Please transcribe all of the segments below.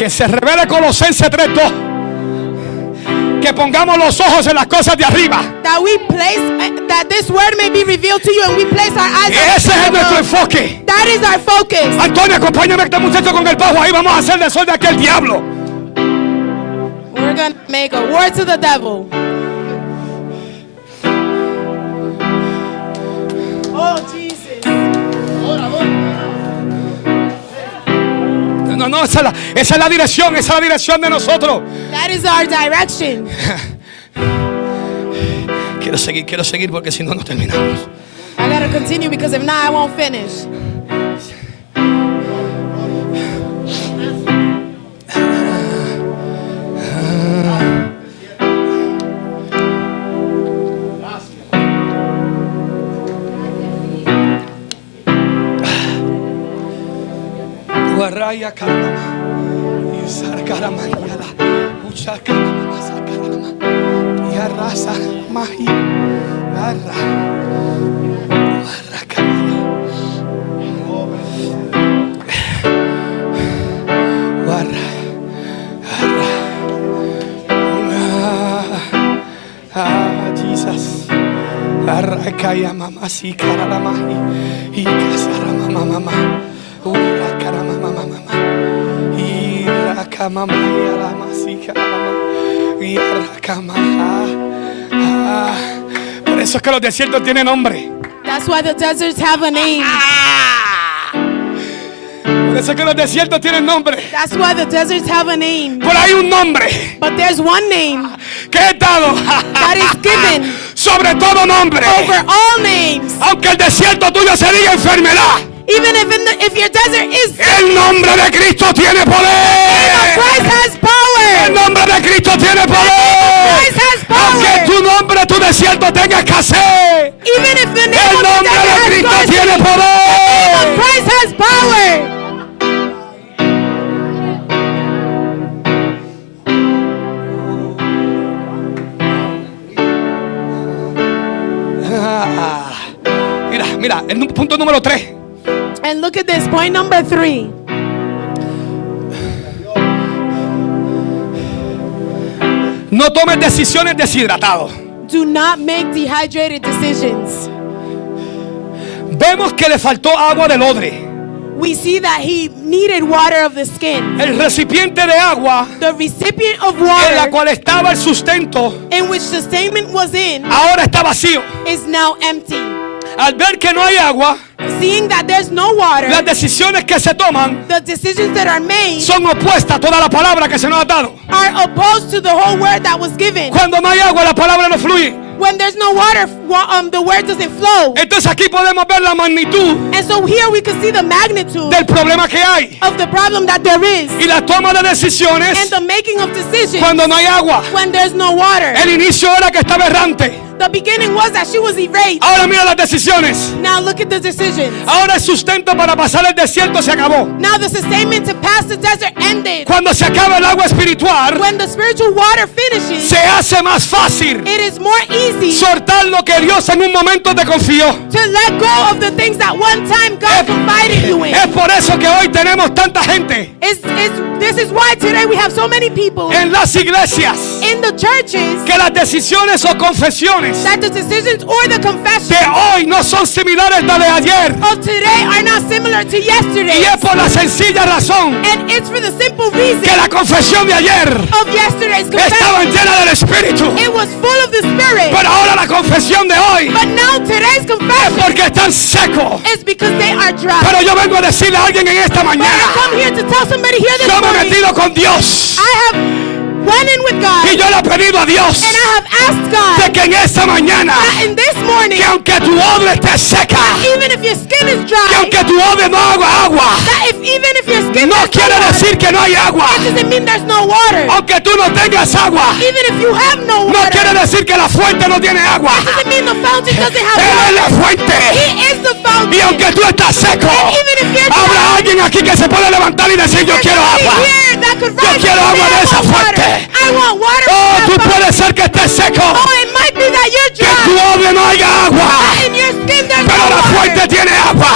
Que se revele Colosenses 3:2. Que pongamos los ojos en las cosas de arriba. That we place, that this word may be revealed to you, and we place our eyes on Ese es nuestro enfoque. That is our focus. Antonio, acompáñame a este muchacho con el bajo. Ahí vamos a hacer de sol de aquel diablo. We're gonna make a war to the devil. Oh, Jesus. No, esa es la dirección, esa es la dirección de nosotros. That is our direction. Quiero seguir porque si no, no terminamos. I gotta continue because if not, I won't finish. Raya karama, isar karama yala, ucha karama masa karama, yarasa mahi, arra, arra karama, arra, arra, Jesus, arra kaya mama si karama mahi, ikasara mama mama. Por eso es que los desiertos tienen nombre. That's why the deserts have a name. Por eso es que los desiertos tienen nombre. That's why the deserts have a name. Por ahí un nombre. But there's one name que es dado that is given sobre todo nombre. Over all names. Aunque el desierto tuyo se diga enfermedad. Even if your desert is el nombre de Cristo tiene poder. Christ has power. El nombre de Cristo tiene poder. Christ has power. Aunque tu nombre, tu desierto tenga escasez. Even if the name el of nombre the de Cristo has tiene power. poder. The name of Christ has power. Mira, el punto número 3. And look at this, point number 3. No tomes decisiones deshidratadas. Do not make dehydrated decisions. Vemos que le faltó agua del odre. We see that he needed water of the skin. El recipiente de agua, the recipient of water, en la cual estaba el sustento, in which sustainment was in, ahora está vacío. Is now empty. Al ver que no hay agua, seeing that there's no water, las decisiones que se toman, the decisions that are made, son opuestas a toda la palabra que se nos ha dado. Are opposed to the whole word that was given. Cuando no hay agua, la palabra no fluye. When there's no water, the word doesn't flow. Entonces aquí podemos ver la magnitud. And so here we can see the magnitude del problema que hay. Of the problem that there is. Y la toma de decisiones. And the making of decisions. Cuando no hay agua. When there's no water. El inicio era que estaba errante. The beginning was that she was erased. Ahora mira las decisiones. Now look at the decisions. Ahora el sustento para pasar el desierto se acabó. Now the sustainment to pass the desert ended. Cuando se acaba el agua espiritual, when the spiritual water finishes, se hace más fácil. It is more easy. Soltar lo que Dios en un momento te confió. To let go of the things that one time God confided you in. Es por eso que hoy tenemos tanta gente. This is why today we have so many people. En las iglesias. In the churches. Que las decisiones o confesiones. That the decisions or the confessions. De hoy no son similares a las de ayer. Of today are not similar to yesterday. Y es por la sencilla razón. And it's for the simple reason. Que la confesión de ayer. Of yesterday's confession. Estaba llena del Espíritu. It was full of the Spirit. Pero ahora la confesión de hoy. But now today's confession. Es porque están secos. It's because they are dry. Pero yo vengo a decirle a alguien en esta mañana. But I come here to tell somebody here this morning. Yo me he metido con Dios. I have went in with God. Y yo le he pedido a Dios. And I have asked God. De que en esta mañana. That in this morning. Que aunque tu odre esté seca. Even if your skin is dry. Que aunque tu odre no haga agua. That even if your skin no quiere decir que no hay agua. It doesn't mean there's no water. Aunque tú no tengas agua. Even if you have no water. No quiere decir que la fuente no tiene agua. That doesn't mean the fountain doesn't have water. Él es la fuente. He is the fountain. Y aunque tú estás seco. Even if you're habrá alguien aquí que se puede levantar y decir yo quiero agua. Yo quiero agua de esa fuente. I want water. Oh, tú puedes ser que estés seco. Oh, it might be that you're dry. Que tu odre no haya agua. In your skin there's pero no la water. fuente tiene agua.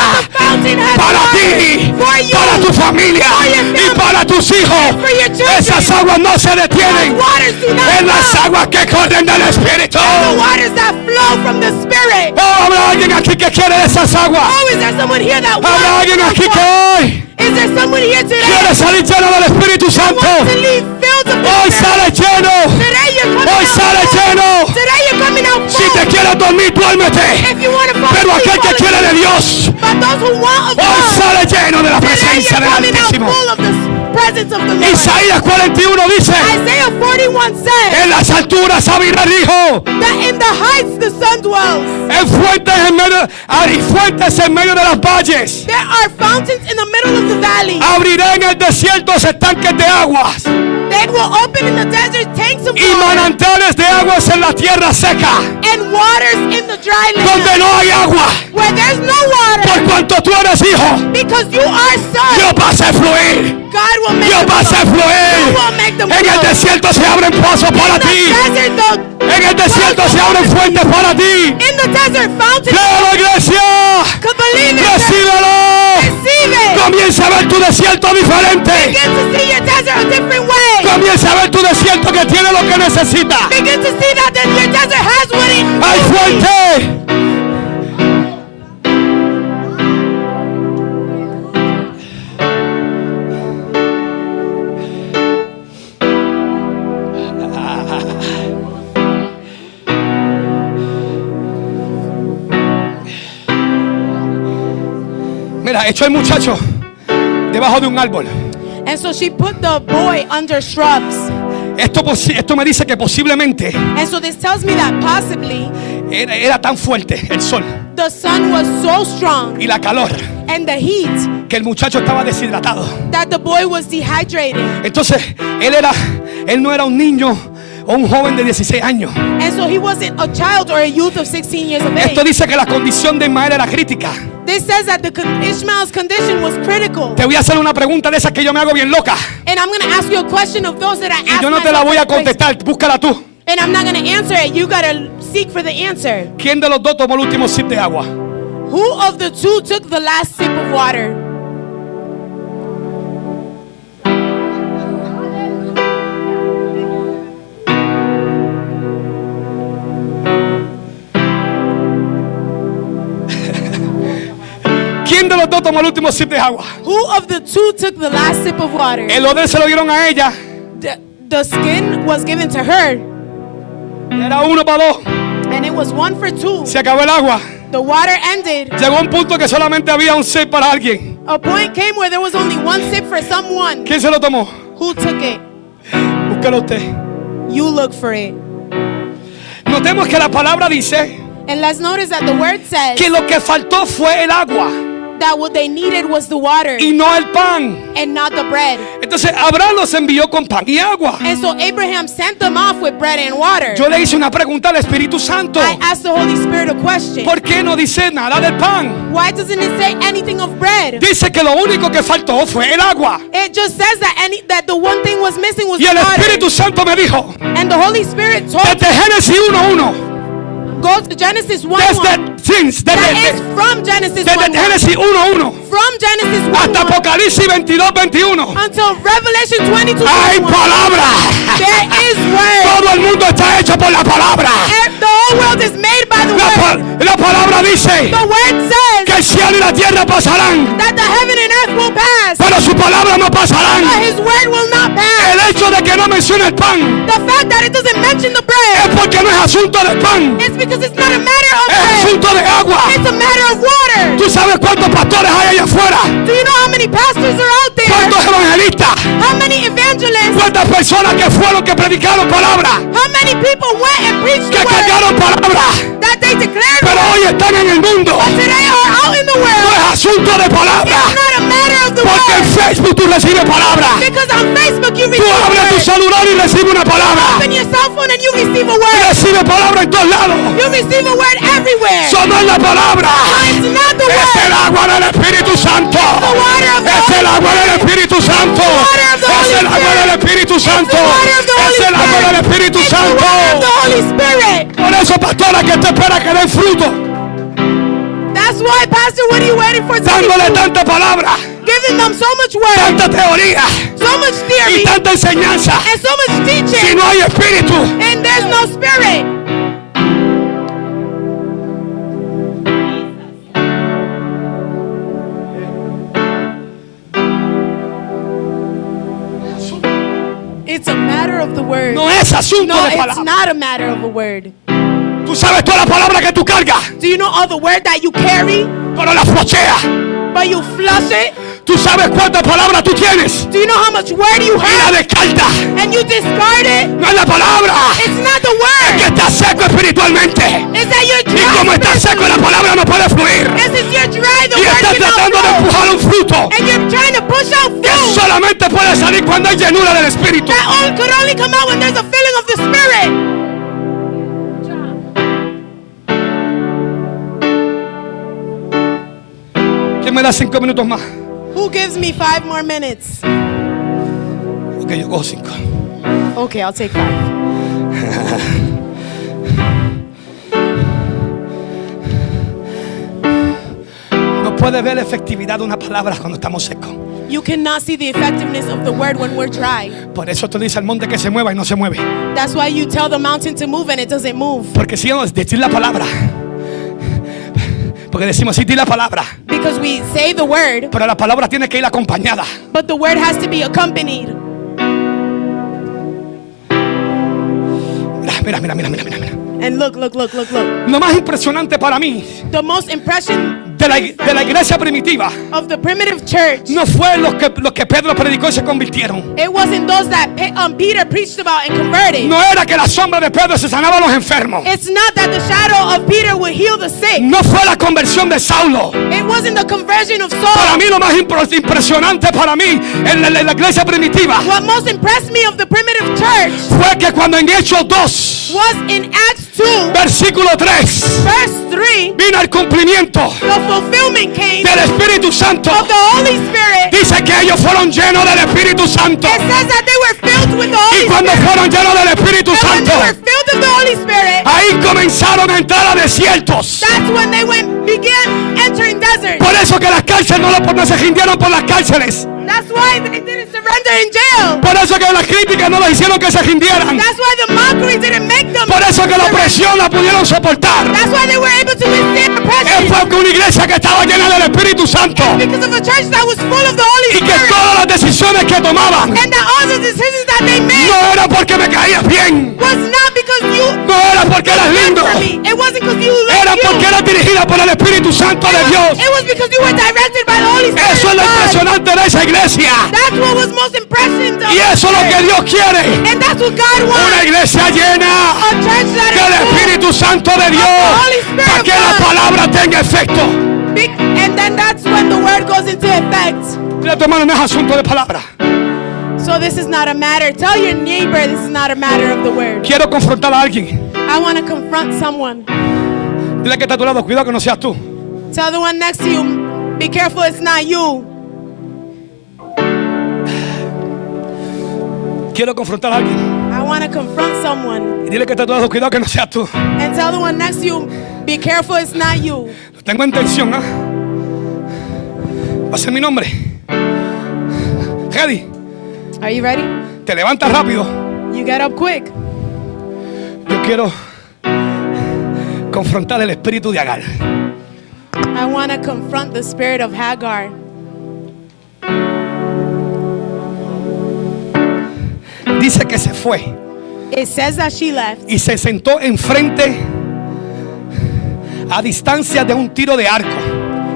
fountain has para water ti, for you, para tu familia for your family, y para tus hijos. for your children. Esas aguas no se detienen. Those waters do not En las stop. aguas que corren del Espíritu. The waters that flow from the Spirit. Oh, habrá alguien aquí que quiere esas aguas. Oh, is there someone here that Habrá wants alguien to aquí walk? que hoy Is there someone here today quiere salir lleno del Espíritu that Santo. wants to leave filled of the Hoy Spirit? sale lleno. Today you're coming Hoy out sale full. lleno. Today you're coming out Si full. te quieres dormir, duérmete. If you want to fall Pero asleep, aquel que fall quiere de asleep. Dios, But those who want of hoy God, sale lleno de la today presencia you're del coming out Altísimo. full of the presence of the Lord. Isaías 41 dice: Isaiah 41 says en las alturas habita el Hijo, that in the heights the sun dwells. en fuentes en medio, hay fuentes en medio de las valles. There are fountains in the middle of the valley. Abrirá en el desierto estanques de aguas They will open in the desert tanks of y water manantiales de aguas en la tierra seca, and waters in the dry donde land no hay agua. where there's no water. Por cuanto tú eres hijo, Because you are son, Dios va a hacer fluir. God will make Dios them va a hacer flow. fluir. God will make them En el flow. desierto se abren pozos para In the ti. desert, En el desierto se abren fuentes para ti. in the desert fountains. ¡Léelo, iglesia! Could believe it. ¡Recíbelo! Receive it. Comienza a ver tu desierto diferente. Begin to see your desert a different way. Comienza a ver tu desierto que tiene lo que necesita. Begin to see that your desert has what it ¡Hay needs. fuente! Mira, echó el muchacho debajo de un árbol. And so she put the boy under shrubs. Esto me dice que posiblemente And so this tells me that possibly era tan fuerte el sol the sun was so strong y la calor and the heat que el muchacho estaba deshidratado. that the boy was dehydrated. Entonces, él no era un niño o un joven de 16 años. And so he wasn't a child or a youth of 16 years of age. Esto dice que la condición de Ismael era crítica. This says that Ishmael's condition was critical. Te voy a hacer una pregunta de esas que yo me hago bien loca. And I'm going to ask you a question of those that I Y ask yo no te la voy a myself. contestar, búscala tú. And I'm not going to answer it. You got to seek for the answer. ¿Quién de los dos tomó el último sip de agua? Who of the two took the last sip of water? ¿Quién de los dos tomó el último sip de agua? Who of the two took the last sip of water? El odor se lo dieron a ella. The skin was given to her, Era uno para dos. and it was one for two. Se acabó el agua. The water ended. Llegó un punto que solamente había un sip para alguien. A point came where there was only one sip for someone. ¿Quién se lo tomó? Who took it? Búscalo usted. You look for it. Notemos que la palabra dice And let's notice that the word says que lo que faltó fue el agua that what they needed was the water y no el pan. and not the bread. Entonces Abraham los envió con pan y agua. And so Abraham sent them off with bread and water. Yo le hice una pregunta al Espíritu Santo. I asked the Holy Spirit a question. ¿Por qué no dice nada del pan? Why doesn't it say anything of bread? Dice que lo único que faltó fue el agua. It just says that the one thing was missing was Y el the water. Espíritu Santo me dijo, And the Holy Spirit told desde Génesis 1:1, go to Genesis 1:1. That is from Genesis 1:1. Génesis 1:1 From Genesis hasta 1:1 Apocalipsis 22:21. until Revelation 22:21. Hay palabra. There is word. Todo el mundo está hecho por la palabra. The whole world is made by the word. La palabra dice The word says que el cielo y la tierra pasarán, that the heaven and earth will pass, pero su palabra no pasarán. but his word will not pass. El hecho de que no mencione el pan The fact that it doesn't mention the es bread porque no es asunto del pan, is because it's not a matter of es bread. asunto de agua. It's a matter of water. ¿Tú sabes cuántos pastores hay allá afuera? Do you know how many pastors are out there? ¿Cuántos evangelistas? How many evangelists? ¿Cuántas personas que fueron que predicaron palabra? How many people went and preached Que the word cargaron palabra, that they declared pero word, hoy están en el mundo. but today are out in the No world? es asunto de palabra, It's not a matter of the porque en word. Facebook tú recibes palabra. Because on Facebook you Tú receive a abres tu word. celular y recibes una palabra. Open your cell phone and you receive a word. Recibe palabra en todos lados. You receive a word everywhere. Eso no es la palabra. It's not the Es word. el agua del Espíritu Santo. The water of the Es el Holy agua del Espíritu Santo. water of the Es Holy el agua Spirit. del Espíritu Santo. the water of the Es Holy el agua del Spirit. Espíritu It's the Santo. water of the Holy Spirit. Por eso, pastora, que te espera que den fruto. That's That's why, Pastor, what are you waiting for? Dándole tanta palabra, Giving them so much word, tanta teoría so much y theory, tanta enseñanza. and so much Si teaching, no hay espíritu, and there's no spirit. It's a matter of the word. no es asunto No, de it's palabra. not a matter of a word. Tú sabes toda la palabra que tú cargas, Do you know all the word that you carry, pero la flochea. but you flush it? Tú sabes cuántas palabras tú tienes Do you know how much word you y la have, descartas. and you discard it? No es la palabra, It's not the es que word. estás seco espiritualmente. It's that you're Y como dry. estás seco, la palabra no puede fluir. And since you're dry, the Y word estás cannot tratando de flow. empujar un fruto And you're trying to push out que fruit solamente puede salir cuando hay llenura del Espíritu. that could only come out when there's a filling of the Spirit. ¿Quién me da 5 minutos más? Who gives me 5 more minutes? Ok, yo cojo 5. Okay, I'll take 5. No puede ver la efectividad de una palabra cuando estamos secos. You cannot see the effectiveness of the word when we're dry. Por eso tú dices al monte que se mueva y no se mueve. That's why you tell the mountain to move and it doesn't move. Porque si no, decir la palabra. Porque decimos, sí, di la palabra. Because we say the word, Pero la palabra tiene que ir acompañada. but the word has to be accompanied. Mira. And look. Lo más impresionante para mí The most impression de la iglesia primitiva of the primitive church, no fue los que Pedro predicó y se convirtieron. it wasn't those that Peter preached about and converted. No era que la sombra de Pedro se sanaba a los enfermos. It's not that the shadow of Peter would heal the sick. No fue la conversión de Saulo. It wasn't the conversion of Para Saul. mí lo más impresionante para mí en la iglesia primitiva What most impressed me of the primitive church fue que cuando en Hechos 2, was in Acts 2, versículo 3, verse 3, vino el cumplimiento the fulfillment came del Espíritu Santo. of the Holy Spirit. Dice que ellos fueron llenos del Espíritu Santo. It says that they were filled with the Y Holy cuando Spirit. fueron llenos del Espíritu And when Santo, they were filled with the Holy Spirit, ahí comenzaron a entrar a desiertos. that's when they began entering deserts. Por eso que las cárceles no se rindieron por las cárceles. That's why they didn't surrender in jail. Por eso que las críticas no les hicieron que se rindieran. That's why the mockery didn't make them. Por eso que la surrender. opresión la pudieron soportar. That's why they were able to withstand oppression. Fue que una iglesia que estaba llena del Espíritu Santo Because of a church that was full of the Holy y que Spirit. todas las decisiones que tomaban And that all the decisions that they made no era porque me caías bien, was not because you no era porque eras lindo, for me. It wasn't because you era loved porque you. eras dirigida por el Espíritu Santo de Dios. It was because you were directed by the Holy Spirit. Eso es of lo God. impresionante de esa iglesia. That's what was most impressive. Y eso es lo que Dios quiere. And that's what God Una wants. iglesia llena A church that del is full. Espíritu Santo de Dios Holy Spirit para of que la God. palabra tenga efecto. And then that's when the word goes into effect. Mira, tu hermano, no es asunto de palabra. So this is not a matter. Tell your neighbor this is not a matter of the word. Quiero confrontar a alguien. I want to confront someone. Dile que está a tu lado, cuidado que no seas tú. Tell the one next to you, be careful it's not you. Quiero confrontar a alguien. I want to confront someone. Y dile que está a tu lado, cuidado que no seas tú. And tell the one next to you, be careful it's not you. Tengo intención, ¿ah? Va a ser mi nombre. Ready. Are you ready? Te levantas rápido. You get up quick. Yo quiero confrontar el espíritu de Agar. I want to confront the spirit of Hagar. Dice que se fue It says that she left y se sentó enfrente a distancia de un tiro de arco.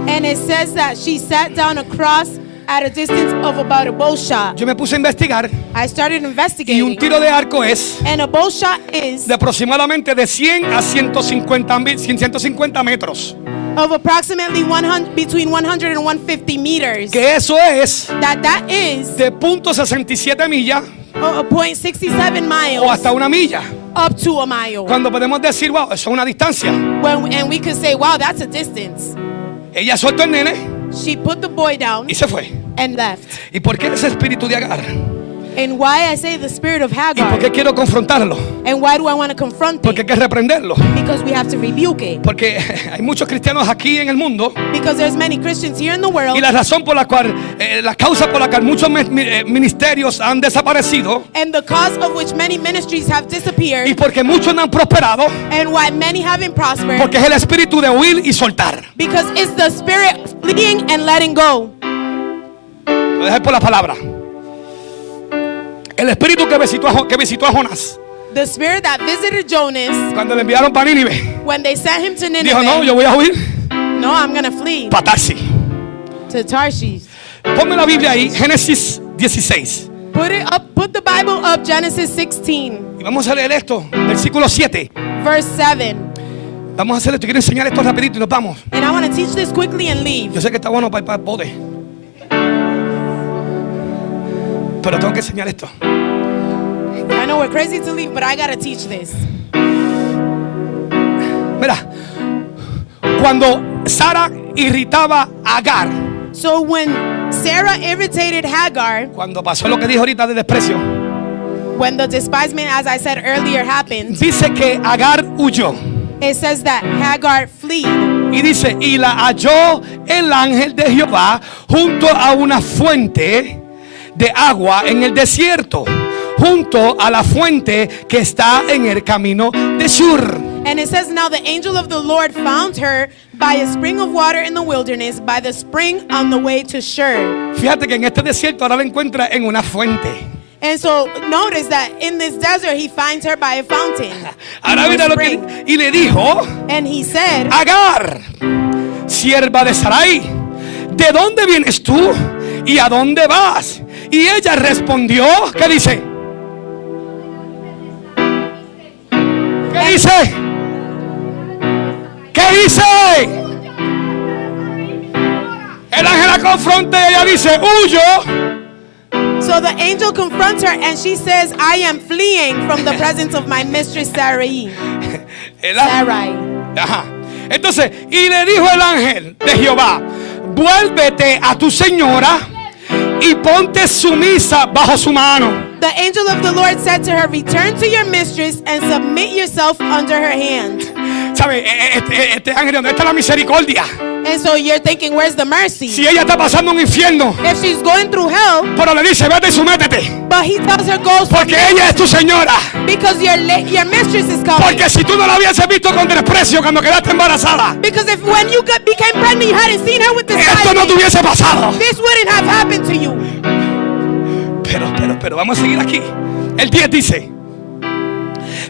and it says that she sat down across at a distance of about a bow shot. Yo me puse a investigar I started y un investigating. tiro de arco es And a bow shot is de aproximadamente de 100 a 150 metros. of approximately 100, between 100 and 150 meters. Que eso es That is de .67 millas a 0.67 miles o hasta una milla. up to a mile. Cuando podemos decir, wow, eso es una distancia. And we could say, wow, that's a distance. Ella soltó el nene She put the boy down y se fue. and left. ¿Y por qué ese espíritu de Agar? And why I say the spirit of ¿Y por Hagar. qué quiero confrontarlo? And why do I want to confront Porque hay it? que reprenderlo. Because we have to rebuke it. Porque hay muchos cristianos aquí en el mundo. Because there's many Christians here in the world. Y la razón por la cual, la causa por la cual muchos ministerios han desaparecido. And the cause of which many ministries have disappeared. Y porque muchos no han prosperado. And why many haven't prospered. Porque es el espíritu de huir y soltar. Because it's the spirit of fleeing and letting go. Lo dejé por la palabra. El espíritu que visitó a Jonás. The spirit that visited Jonas Cuando le enviaron para Nínive. when they sent him to Dijo, no, Nineveh. yo voy a huir No, I'm going to flee para Tarsis. to Tarshish. Ponme la Biblia ahí, Génesis 16. Put it up. Put the Bible up, Genesis 16, Y vamos a leer esto, versículo 7. verse 7. Vamos a hacer esto, quiero enseñar esto rapidito y nos vamos. And I want to teach this quickly and leave. Yo sé que está bueno para el bote, pero tengo que enseñar esto. I know we're crazy to leave, but I got to teach this. Mira, cuando Sara irritaba a Agar, So when Sarah irritated Hagar, cuando pasó lo que dijo ahorita de desprecio, when the despisement, as I said earlier, happened, dice que Agar huyó. it says that Hagar fled. Y dice, y la halló el ángel de Jehová junto a una fuente de agua en el desierto, junto a la fuente que está en el camino de Shur. And it says, now the angel of the Lord found her by a spring of water in the wilderness, by the spring on the way to Shur. Fíjate que en este desierto ahora la encuentra en una fuente. And so notice that in this desert, he finds her by a fountain. Ahora mira lo que, y le dijo, And he said, Agar, sierva de Sarai, ¿de dónde vienes tú y a dónde vas? Y ella respondió, ¿qué dice? ¿Qué dice? ¿Qué dice? El ángel la confronta y ella dice, huyo. so the angel confronts her and she says, I am fleeing from the presence of my mistress Sarai. Sarai. Ajá. Entonces, y le dijo el ángel de Jehová, vuélvete a tu señora y ponte sumisa bajo su mano. The angel of the Lord said to her, return to your mistress and submit yourself under her hand. ¿Sabe? Este ángel, ¿dónde está la misericordia? And so you're thinking, where's the mercy? Si ella está pasando un infierno, If she's going through hell, pero le dice, vete y sumétete, but he tells her, go porque ella es tu señora. because your mistress is coming. Porque si tú no la hubieses visto con desprecio cuando quedaste embarazada, Because if when you became pregnant, you hadn't seen her with this esto no te hubiese pasado. this wouldn't have happened to you. Pero vamos a seguir aquí. El 10 dice,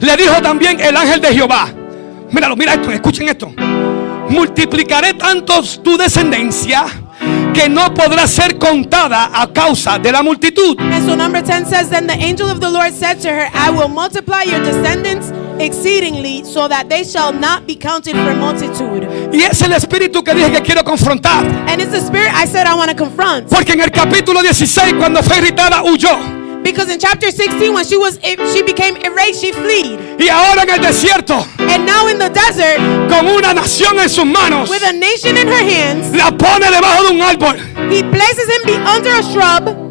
le dijo también el ángel de Jehová, míralo, mira esto, escuchen esto, multiplicaré tantos tu descendencia que no podrá ser contada a causa de la multitud. And so number 10 says, then the angel of the Lord said to her, I will multiply your descendants exceedingly so that they shall not be counted for multitude. Y es el espíritu que dije que quiero confrontar. And it's the spirit I said I want to confront. Porque en el capítulo 16, cuando fue irritada, huyó. Because in chapter 16, when she became enraged, she fled. Y ahora en el desierto, And now in the desert, con una nación en sus manos, with a nation in her hands, la pone debajo de un árbol. he places him under a shrub.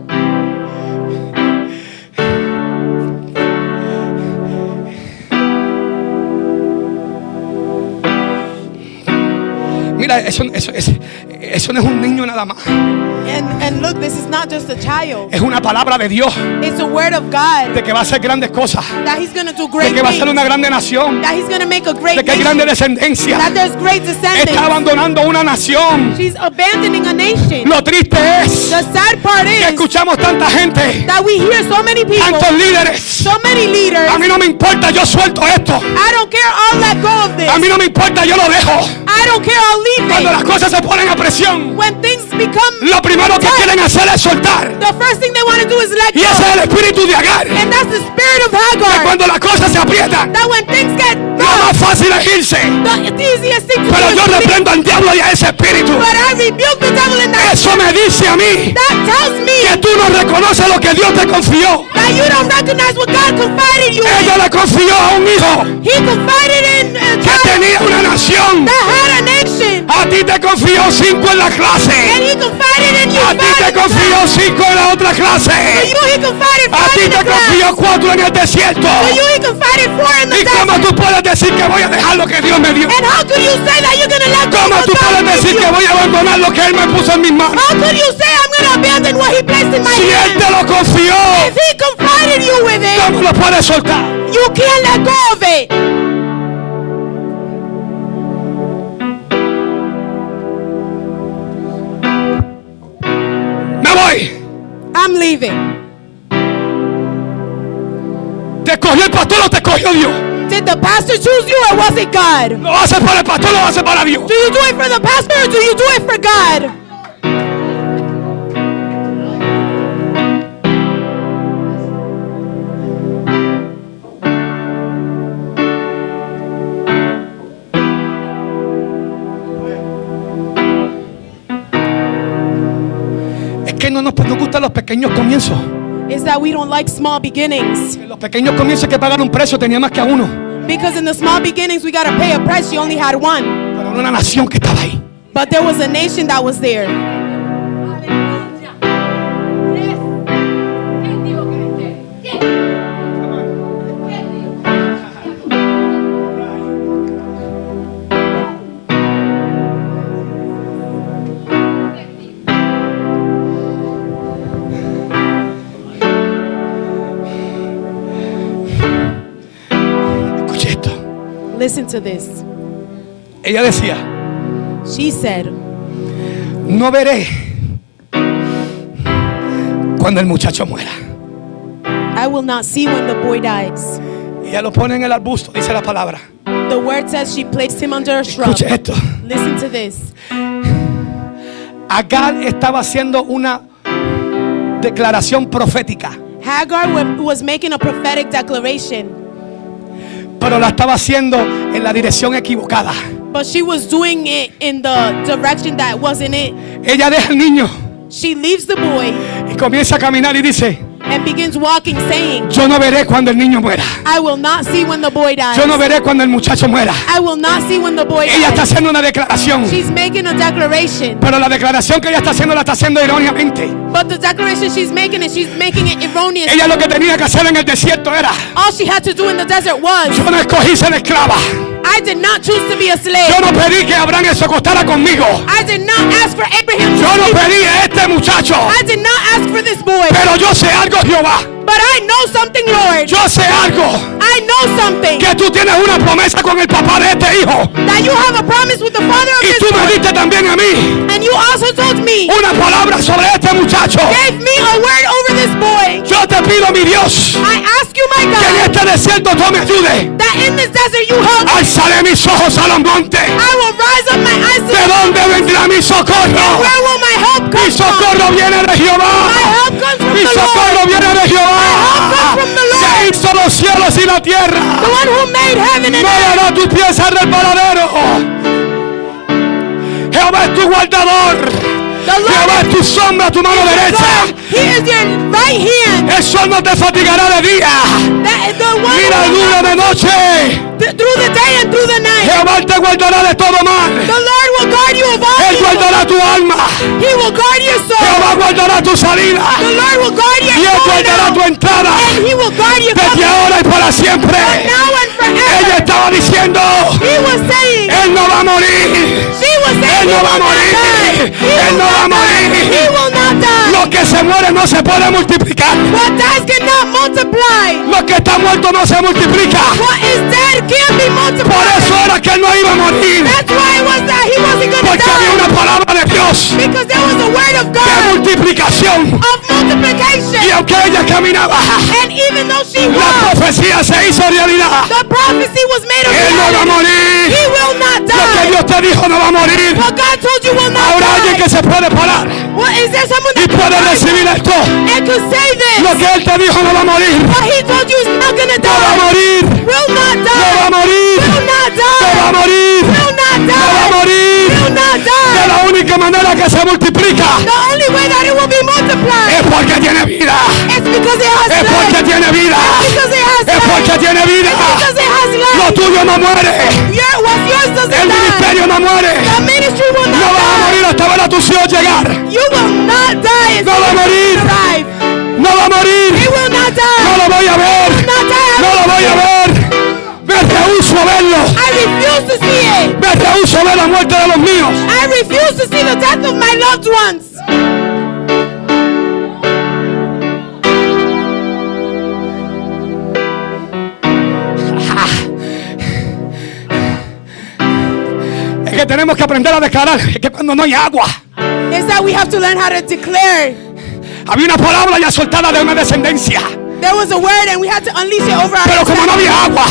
Mira, eso no es un niño nada más. And look, this is not just a child. Es una palabra de Dios It's a word of God de que va a hacer grandes cosas, that he's going to do de great que va a ser things. una grande nación, That he's going to make a de great que hay grande nation. descendencia. That there's great Está descendants. abandonando una nación. She's abandoning a nation. Lo triste es The sad part que is escuchamos tanta gente, that we hear so many people, tantos líderes. so many leaders. A mí no me importa, yo suelto esto. I don't care, I'll let go of this. A mí no me importa, yo lo dejo. I don't care, I'll leave Cuando las it. cosas se ponen a presión, When things become lo primero que tough, quieren hacer es soltar. the first thing they want to do is let Y ese go. es el espíritu de Agar. And that's the spirit of Que Hagar. cuando las cosas se aprietan, That when things get lo más fácil es irse. the easiest thing to Pero do yo is leave. reprendo al diablo y a ese espíritu. But I rebuke the devil in that. Eso me dice a mí That tells me que tú no reconoces lo que Dios te confió. that you don't recognize what God confided you Ella in. le confió a un hijo He confided in a que child tenía una nación. that had a nation. A ti te confió 5 en la And clase. he confided in you A ti te 5 in the confió class. 5 en la otra To clase. you he confided A one Si in te the grass. confió 4 en el desierto. So you can fight it 4 in the ¿Y cómo desert. tú puedes decir que voy a dejar lo que Dios me dio? And how could you say that you're going to let go ¿Cómo of tú what puedes God gave decir you? que voy a abandonar lo que Él me puso en mis manos? How could you say I'm going to abandon what he placed in my Si Él hands? te lo confió, If he confided you with it, ¿cómo lo puedes soltar? you can't let go of it. Me voy. I'm leaving. ¿Te escogió el pastor o te escogió Dios? Did the pastor choose you or was it God? ¿Lo haces para el pastor o lo haces para Dios? Do you do it for the pastor or do you do it for God? Es que no nos gustan los pequeños comienzos. Is that we don't like small beginnings. En los pequeños comienzos hay que pagar un precio, tenía más que a uno. Because in the small beginnings we gotta pay a price. She only had one. Pero era una nación que estaba ahí. But there was a nation that was there. Escuche esto. Listen to this. Ella decía, She said, no veré cuando el muchacho muera. I will not see when the boy dies. Y ella lo pone en el arbusto, dice la palabra. The word says she placed him under a shrub. Escuche esto. Listen to this. Agar estaba haciendo una declaración profética, Hagar was making a prophetic declaration, pero la estaba haciendo en la dirección equivocada. but she was doing it in the direction that wasn't it. Ella deja al niño She leaves the boy y comienza a caminar y dice, and begins walking, saying, yo no veré cuando el niño muera. I will not see when the boy dies. Yo no veré cuando el muchacho muera. I will not see when the boy Ella está dies. haciendo una declaración, She's making a declaration, pero la declaración que ella está haciendo la está haciendo erróneamente. but the declaration she's making it erroneous. Ella lo que tenía que hacer en el desierto era, All she had to do in the desert was, yo no escogí ser esclava. I did not choose to be a slave. Yo no pedí que Abraham se acostara conmigo. I did not ask for Abraham to Yo no sleep. pedí a este muchacho. I did not ask for this boy. Pero yo sé algo, Jehová. But I know something, Lord. Yo sé algo. I know something. Que tú tienes una promesa con el papá de este hijo. That you have a promise with the father of Y this tú me boy. diste también a mí And you also told me, una palabra sobre este muchacho. gave me a word over this boy. Yo te pido, mi Dios, I ask you, my que en God, este desierto tú me ayudes. that in this desert you help me. Alzaré mis ojos a los montes. I will rise up my eyes to ¿De the dónde vendrá mi socorro? Where will my help Mi come from? socorro viene de Jehová. My help comes from Mi the socorro Lord. viene de Jehová. comes from the Lord. Que hizo los cielos y la tierra. The one who made heaven and No earth. hará tu pies al resbaladero. Jehová es tu guardador. Jehová es tu sombra, tu mano derecha. He is your right hand. El sol no te fatigará de día, That is the one ni la who luna de noche. through the day and through the night. Jehová te guardará de todo mal. The Lord will guard you of all Él evil. guardará tu alma. He will guard your soul. Jehová guardará tu salida. The Lord will guard your Y Él going guardará tu out. entrada. And He will guard your Desde coming. ahora y para siempre. From now and Ella forever. estaba diciendo, He was saying. Él no va a morir. She was Él saying. He no va a will not morir. die. He Él will no va a not die. morir. He will not die. Lo que se muere no se puede multiplicar. What dies cannot multiply. Lo que está muerto no se multiplica. What is dead can't be multiplied. Por eso era que él no iba a morir. That's why it was that he wasn't going to Porque había die. una palabra de Dios Because there was a word of de God multiplicación. of Y multiplication. aunque ella caminaba, And even though she la walked, profecía se hizo realidad. the prophecy was made a Él no va a reality. morir. He will not Lo que die. Dios te dijo no va a morir. What God told you will not Ahora alguien die. que se puede parar What is there someone y that can puede die recibir esto. and could say Lo this? que Él te dijo no va a morir. What he told you is not gonna No va a die. morir. Will not No va a die. morir. Will not No va a die. morir. Will not No va a die. morir. Will not De die. la única manera que se multiplica The only way that it will be multiplied es porque tiene vida. is because it has Es porque life. tiene vida. Because it has Es porque life. tiene vida. Because it has Lo life. tuyo no muere. What's yours doesn't El die. ministerio no muere. The ministry will No not vas a die. morir hasta ver a tus hijos llegar. You will not die. No va a morir. Alive. No va a morir. He will not die. la muerte de los míos. I refuse to see the death of my loved ones. Es que tenemos que aprender a declarar. Es que cuando no hay agua, Is that we have to learn how to declare. había una palabra ya soltada de una descendencia, There was a word and we had to unleash it over our pero como no había agua,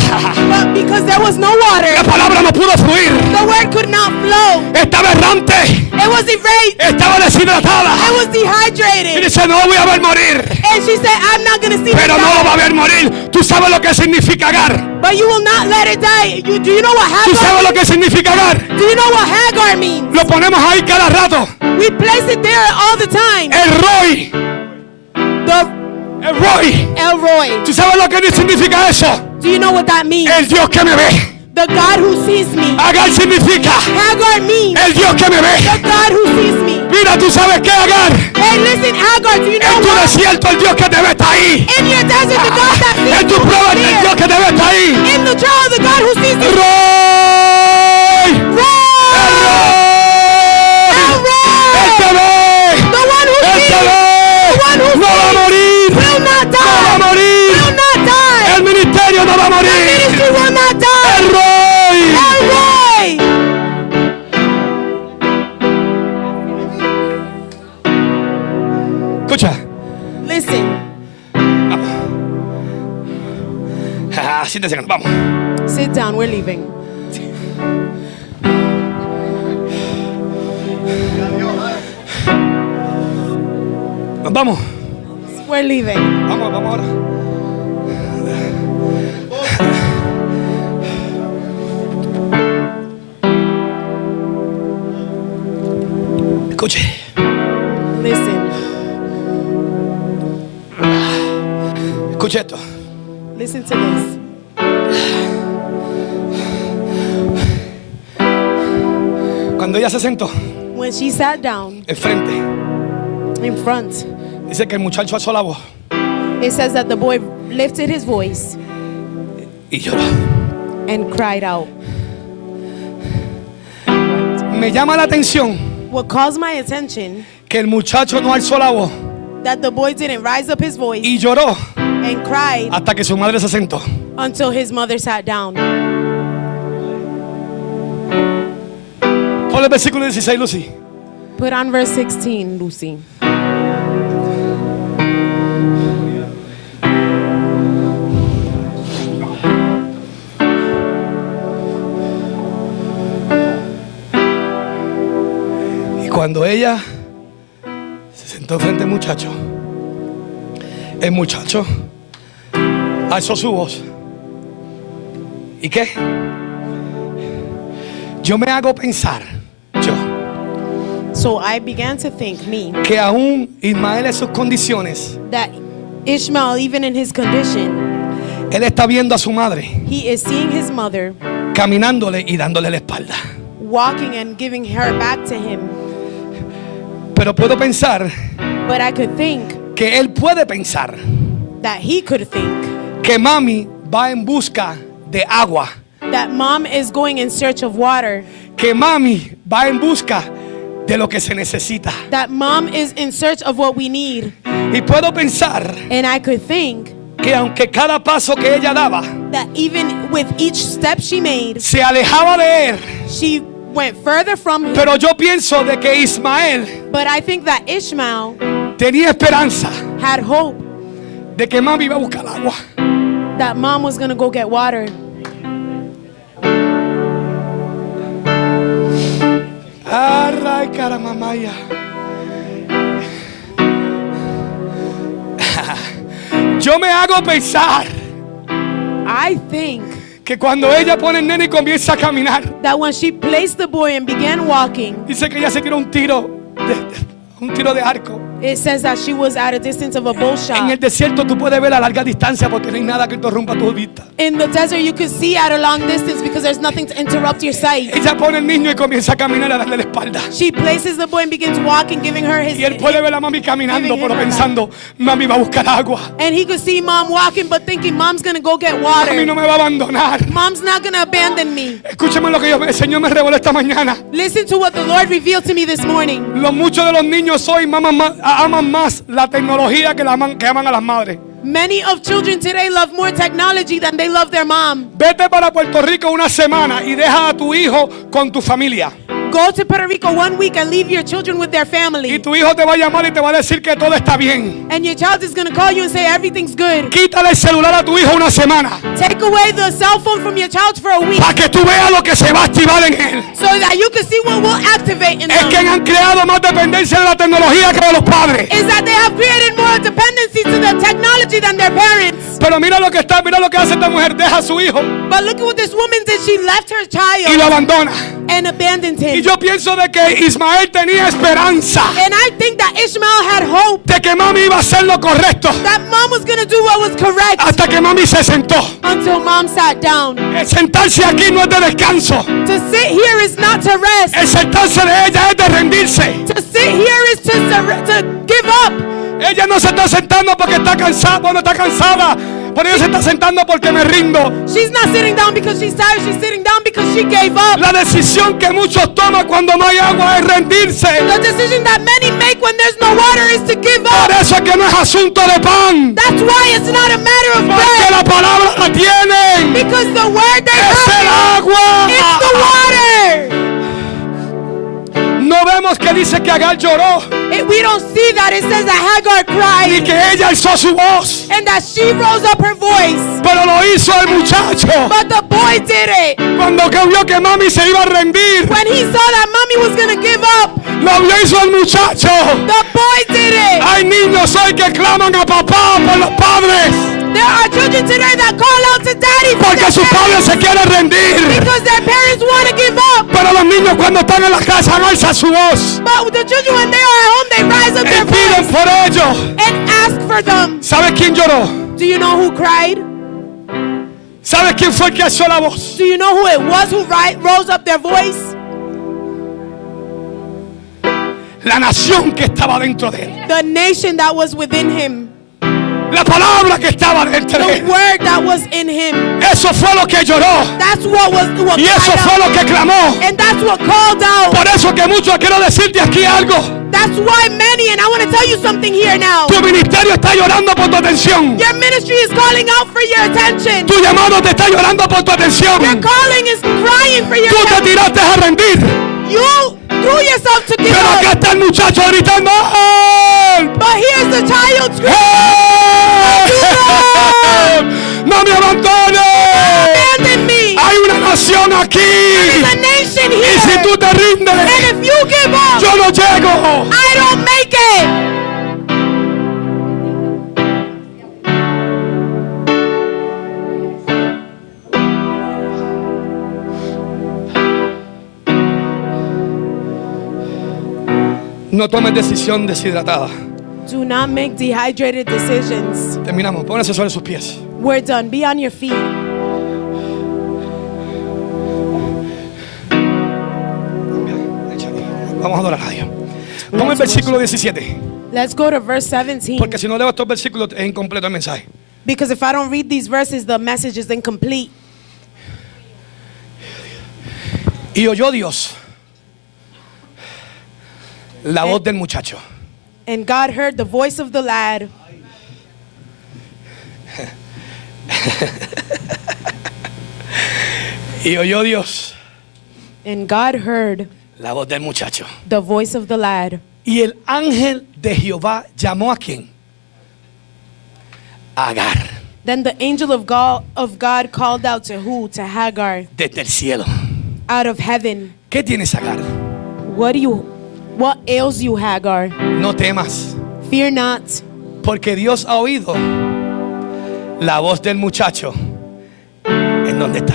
But because there was no la water, palabra no pudo fluir. the word could not flow. Estaba errante, It was erased. estaba deshidratada. It was Y dehydrated. dice, no voy a ver morir, And she said, I'm not going to see pero it no lo va a die. ver morir. Tú sabes lo que significa Agar. But you will not let it die. Do you know what Tú sabes Hagar lo means? que significa Agar. Do you know what Hagar means? Lo ponemos ahí cada rato. We place it there all the time. El Roy. The El Roy. Elroy. ¿Tú sabes lo que significa eso? Do you know what that means? El Dios que me ve. The God who sees me. Agar significa Hagar means el Dios que me ve. the God who sees me. Mira, tú sabes que Agar, Hey, listen, Hagar, do you know en tu what? desierto el Dios que te ve está ahí. In your desert, the God that sees En tu you prueba is el there. Dios que te ve está ahí. In the trial, the God who sees you. Roy. El Roy. Elroy. Él te ve. The one who Él sees te you ve. one who No va a morir. will not No va a die. morir. Will not die. El ministerio no va a The morir. ministry will not die. El Roy. Elroy. Escucha. Listen, Siéntese, vamos. sit down, we're leaving. Nos vamos. We're leaving. Vamos ahora. Escuche. Listen, Escuche esto. listen to this. Cuando ella se sentó When she sat down enfrente, in front, dice que el muchacho alzó la voz it says that the boy lifted his voice y lloró. and cried out. Me llama la atención What caused my attention, que el muchacho no alzó la voz that the boy didn't rise up his voice y lloró and cried hasta que su madre se sentó. until his mother sat down. Ponle el versículo 16, Lucy. Put on verse 16, Lucy. Y cuando ella se sentó frente al muchacho, el muchacho alzó su voz. ¿Y qué? Yo me hago pensar, So I began to think, me, que aún Ismael en sus condiciones, that Ishmael, even in his condition, él está viendo a su madre he is seeing his mother caminándole y dándole la espalda. walking and giving her back to him. Pero puedo pensar But I could think que él puede pensar that he could think que mami va en busca de agua, that mom is going in search of water, que mami va en busca de lo que se necesita. that mom is in search of what we need. Y puedo pensar And I could think que aunque cada paso que ella daba that even with each step she made, se alejaba de él, she went further from him. pero yo pienso de que Ismael But I think that Ishmael tenía esperanza had hope de que mami iba a buscar agua. that mom was going to go get water. Array, caramamaya. Yo me hago pensar I think que cuando ella pone el nene y comienza a caminar, that when she placed the boy and began walking, dice que ella se tiró un tiro de arco. It says that she was at a distance of a bow En el shot. desierto tú puedes ver a larga distancia porque no hay nada que interrumpa tu vista. In the desert, you could see at a long distance because there's nothing to interrupt your sight. Ella pone al niño y comienza a caminar a darle la espalda. She places the boy and begins walking, giving her his. Y él puede ver a mami caminando, Giving him pero her pensando, mami va a buscar agua. And he could see mom walking, but thinking mom's gonna go get water. Mami no me va a abandonar. Mom's not gonna abandon me. Escúchame lo que el Señor me reveló esta mañana. Listen to what the Lord revealed to me this morning. Muchos de los niños hoy aman más la tecnología que aman a las madres. Many of children today love more technology than they love their mom. Vete para Puerto Rico una semana y deja a tu hijo con tu familia. Go to Puerto Rico 1 week and leave your children with their Y family. tu hijo te va a llamar y te va a decir que todo está bien. And your child is going to call you and say everything's good. Quítale el celular a tu hijo una semana Take away the cell phone from your child for a week para que tú veas lo que se va a activar en él. so that you can see what will activate in Es que them. han creado más dependencia de la tecnología que de los padres. Is that they have created more dependency to the technology than their parents. Pero mira lo que hace esta mujer, deja a su hijo But look at what this woman did. She left her y lo child abandona. and abandoned Y him. yo pienso de que Ismael tenía esperanza And I think that Ishmael had hope de que mami iba a hacer lo correcto that mom was going to do what was correct hasta que mami se sentó. until mom sat down. El sentarse aquí no es de descanso. To sit here is not to rest. El sentarse de ella es de rendirse. To sit here is to give up. Ella no se está sentando porque está cansada, bueno, está cansada. Pero ella se está sentando porque me rindo. She's not sitting down because she's tired. She's sitting down because she gave up. La decisión que muchos toman cuando no hay agua es rendirse. The decision that many make when there's no water is to give Por up. eso es que no es asunto de pan. That's why it's not a matter of Porque bread. la palabra la tienen. Because the word they Es el have, agua. it's the water. No vemos que dice que Agar lloró We don't see that. It says that Hagar ni cried que ella alzó su voz. and that she rose up her voice. Pero lo hizo el muchacho But the boy did it. cuando que vio que mami se iba a rendir. When he saw that mommy was going to give up, Lo hizo el muchacho. the boy did it. Hay niños hoy que claman a papá por los padres There are children today that call out to daddy for porque their sus padres parents se quieren rendir. because their parents want to give up. Pero los niños cuando están en la casa alzan su voz But the children, when they are at home, they rise up y their piden voice por ellos. and ask for them. ¿Sabes quién lloró? Do you know who cried? ¿Sabes quién fue el que alzó la voz? Do you know who it was who rose up their voice? La nación que estaba dentro de él. The nation that was within him. La palabra que estaba dentro de The él. word that was in him. Eso fue lo que lloró. That's what Y eso cried fue out. lo que clamó. And that's what called out. Por eso que muchos, quiero decirte aquí algo. That's why many, and I want to tell you something here now. Tu ministerio está llorando por tu atención. Your ministry is calling out for your attention. Tu llamado te está llorando por tu atención. Your calling is crying for your Tú te attention. tiraste a rendir. You threw yourself to give Pero acá up. está el muchacho gritando. ¡Help! But here's the child screaming, ¡Help! ¡No me abandones! abandon me. Hay una nación aquí. There's a nation Y si here. tú te And rindes, if you give up, yo no llego. I don't make it. No tomes decisión deshidratada. Do not make dehydrated decisions. Terminamos. Pónganse sobre sus pies. We're done. Be on your feet. Vamos a adorar a Dios. Ponme el versículo 17. Let's go to verse 17. Porque si no leo estos versículos es incompleto el mensaje. Because if I don't read these verses, the message is incomplete. Y oyó Dios la voz del muchacho. And God heard the voice of the lad. Y oyó Dios And God heard la voz del muchacho. the voice of the lad. Y el ángel de Jehová llamó a quién? A Agar. Then the angel of God called out to who? To Hagar Desde el cielo. out of heaven. ¿Qué tienes, Agar? What ails you, Hagar? No temas, Fear not, porque Dios ha oído la voz del muchacho. ¿En dónde está?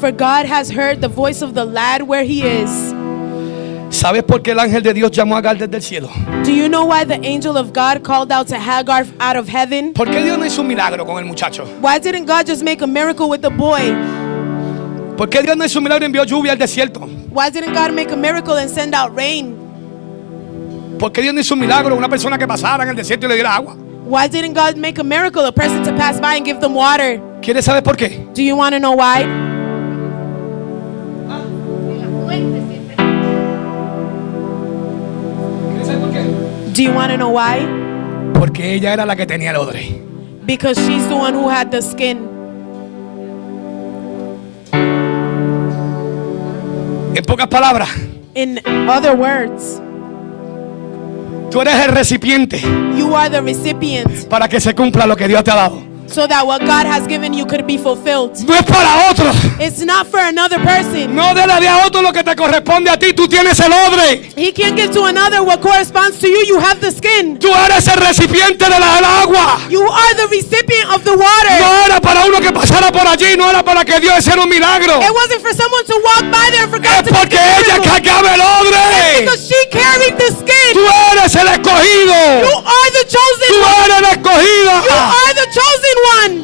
for God has heard the voice of the lad where he is. ¿Sabes por qué el ángel de Dios llamó a Agar desde el cielo? Do you know why the angel of God called out to Hagar out of heaven? ¿Por qué Dios no hizo un milagro con el muchacho? Why didn't God just make a miracle with the boy? ¿Por qué Dios no hizo un milagro y envió lluvia al desierto? Why didn't God make a miracle and send out rain? ¿Por qué Dios no hizo un milagro una persona que pasara en el desierto y le diera agua? Why didn't God make a miracle, a person to pass by and give them water? ¿Quieres saber por qué? Do you want to know why? ¿Quieres saber por qué? Do you want to know why? Porque ella era la que tenía el odre. Because she's the one who had the skin. En pocas palabras, In other words, tú eres el recipiente you are the recipient para que se cumpla lo que Dios te ha dado. so that what God has given you could be fulfilled. No es para otro. It's not for another person. No dele a otro lo que te corresponde a ti. Tú tienes el odre. He can't give to another what corresponds to you. You have the skin. Tú eres el recipiente del agua. You are the recipient of the water. No era para uno que pasara por allí. No era para que Dios hiciera un milagro. It wasn't for someone to walk by there and for God Es to make porque a ella miracle. cargaba el odre. Because she carried the skin. Tú eres el escogido. You are the chosen Tú one. eres el escogido. You are the chosen one.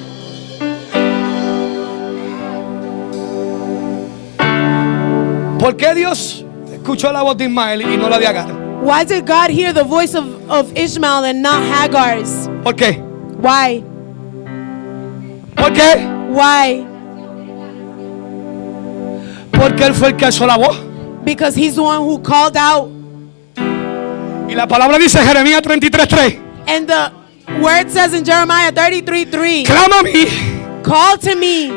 ¿Por qué Dios escuchó la voz de Ismael y no la de Agar? Why did God hear the voice of Ishmael and not Hagar's? ¿Por qué? Why? ¿Por qué? Why? Porque él fue el que alzó la voz. Because he's the one who called out. Y la palabra dice Jeremías 33:3. And the word says in Jeremiah 33:3, Clama a mí call to me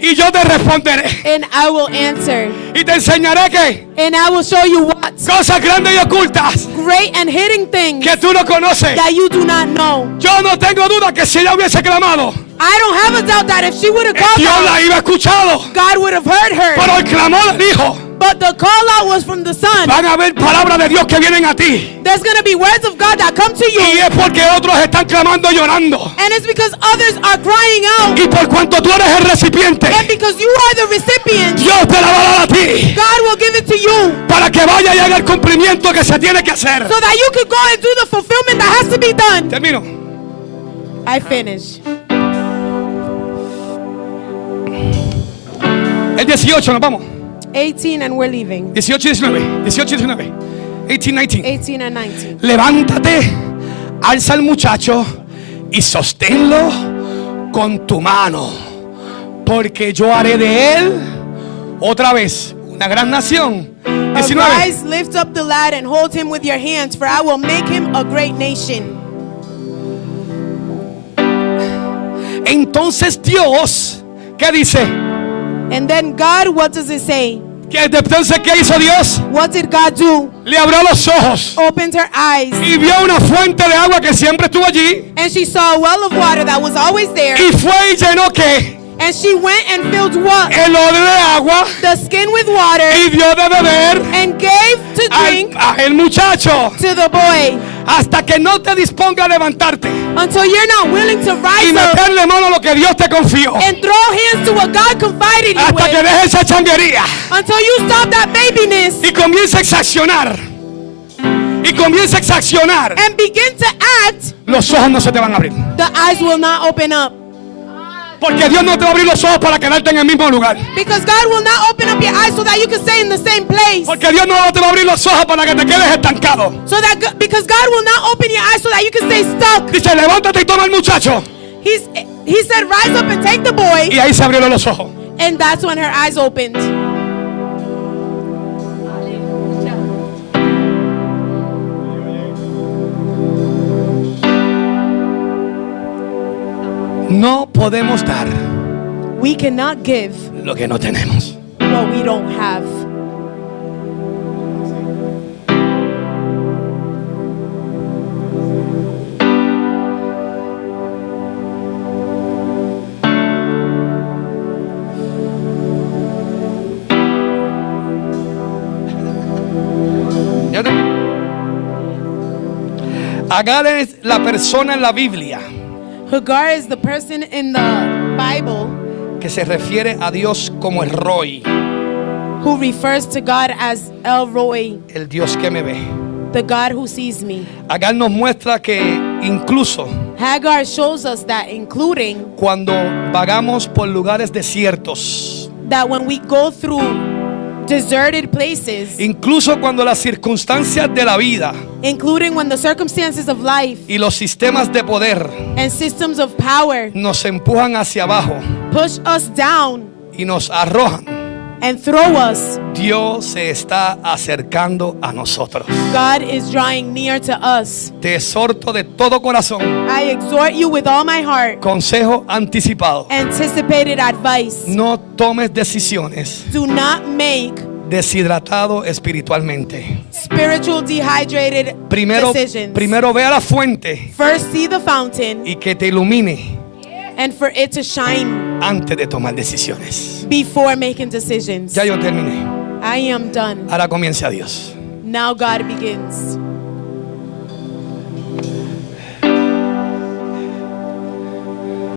y yo te responderé. and I will answer. Y te enseñaré que And I will show you what? cosas grandes y ocultas Great and hidden things que tú no conoces. that you do not know. Yo no tengo duda que si ella hubiese clamado, I don't have a doubt that if she would have called Dios out, la iba escuchado. God would have heard her. Pero el clamor dijo, But the call out was from the Son. van a haber palabras de Dios que vienen a ti. There's going to be words of God that come to Y you. es porque otros están clamando y llorando. And it's because others are crying out. Y por cuanto tú eres el recipiente, And because you are the recipient, Dios te la va a dar a ti. God will give it to you Para que vaya y haga el cumplimiento que se tiene que hacer. so that you can go and do the fulfillment that has to be done. Termino. I finish. El 18, nos vamos. 18 and we're leaving. 18 y 19. 18 y 19. 18, 19. 18 and 19. Levántate, alza al muchacho y sosténlo con tu mano, porque yo haré de él otra vez una gran nación. 19. Arise, lift up the lad and hold him with your hands, for I will make him a great nation. Entonces Dios, ¿qué dice? And then God, what does it say? Entonces, ¿qué hizo Dios? What did God do? Le abrió los ojos Opened her eyes, y vio una fuente de agua que siempre estuvo allí. and she saw a well of water that was always there. Y fue y llenó ¿qué? And she went and filled what? El odre de agua The skin with water, y dio de beber and gave to drink al muchacho to the boy. hasta que no te disponga a levantarte Until you're not willing to y rise up meterle mano a lo que Dios te confió. and throw hands to what God confided you Hasta que with. dejes esa changuería Until you stop that babiness y comienza a exaccionar. Y comienza a exaccionar. and begin to act, Los ojos no se te van a abrir. the eyes will not open up. Porque Dios no te va a abrir los ojos para quedarte en el mismo lugar. Because God will not open up your eyes so that you can stay in the same place. Porque Dios no te va a abrir los ojos para que te quedes estancado. Because God will not open your eyes so that you can stay stuck. Dice, levántate y toma al muchacho. He said, rise up and take the boy. Y ahí se abrieron los ojos. And that's when her eyes opened. No podemos dar We cannot give lo que no tenemos. what we don't have. Agar es la persona en la Biblia Hagar is the person in the Bible que se refiere a Dios como el Roy. who refers to God as El Roi, el Dios que me ve. the God who sees me. Agar nos muestra que incluso Hagar shows us that including cuando vagamos por lugares desiertos, that when we go through deserted places, incluso cuando las circunstancias de la vida including when the circumstances of life y los sistemas de poder and systems of power nos empujan hacia abajo push us down y nos arrojan, and throw us, Dios se está acercando a nosotros. God is drawing near to us. Te exhorto de todo corazón, I exhort you with all my heart, consejo anticipado, anticipated advice. no tomes decisiones Do not make deshidratado espiritualmente. spiritual dehydrated decisions. Primero ve a la fuente First see the fountain y que te ilumine and for it to shine antes de tomar decisiones. before making decisions. Ya yo terminé. I am done. Ahora comienza Dios. Now God begins.